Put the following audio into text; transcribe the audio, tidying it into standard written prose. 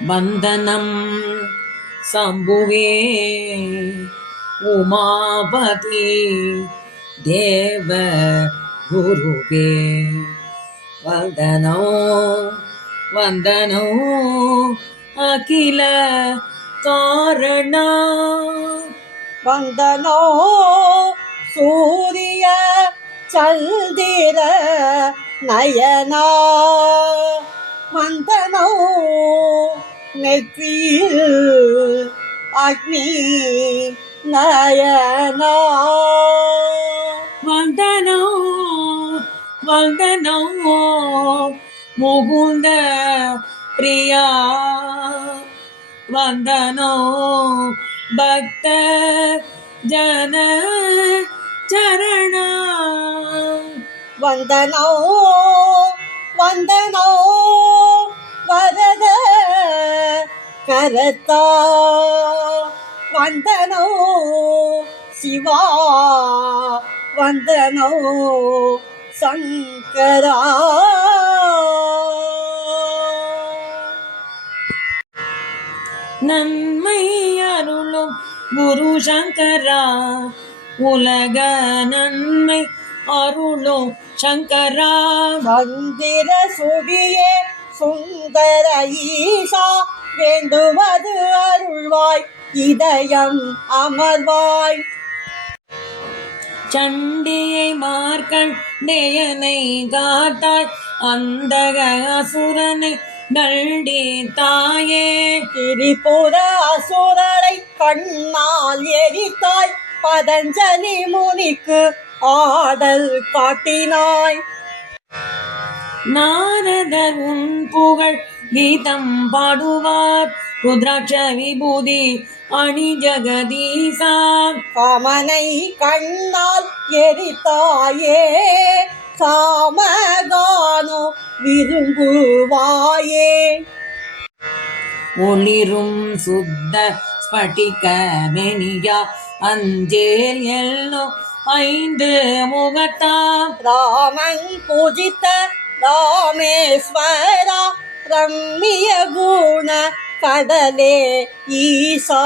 வந்தனம் சம்புவே உமாபதி தேவ குருவே வந்தனோ வந்தனோ அகில காரண வந்தனோ சூரிய சந்திர நயனா வந்தனோ நெற்றியில் அக்னி நயனா வந்தனோ வந்தனோ முகுந்த பிரியா வந்தனோ பக்த ஜன சரண வந்தனோ வந்தனோ வரத கரத்தா வந்தனோ சிவா வந்தனோ சங்கரா நன்மை அருளும் குரு சங்கரா உலக நன்மை அருளும் சங்கரா மந்திர சுடியே சுந்தர ஈசா வேண்டுவது அருள்வாய் இதயம் அமர்வாய் சண்டியை மார்க்கண்டேயனை காத்தாய் அந்தக அசுரனை நல்டி தாயே திரிபுர அசுரரை கண்ணால் எரித்தாய் பதஞ்சலி முனிக்கு ஆடல் காட்டினாய் நாரதர் உன் புகழ் கீதம் பாடுவார் ருத்ராட்ச விபூதி அணி ஜெகதீசா காமனை கண்ணால் எரித்தாயே சாமகானோ விரும்புவாயே ஒளிரும் சுத்த ஸ்பட்டிக மெனியா அஞ்சேல் எல்லோ ஐந்து முகத்தாம் ராமன் பூஜித்த ராமேஸ்வரா ரம்மிய குண கடலே ஈசா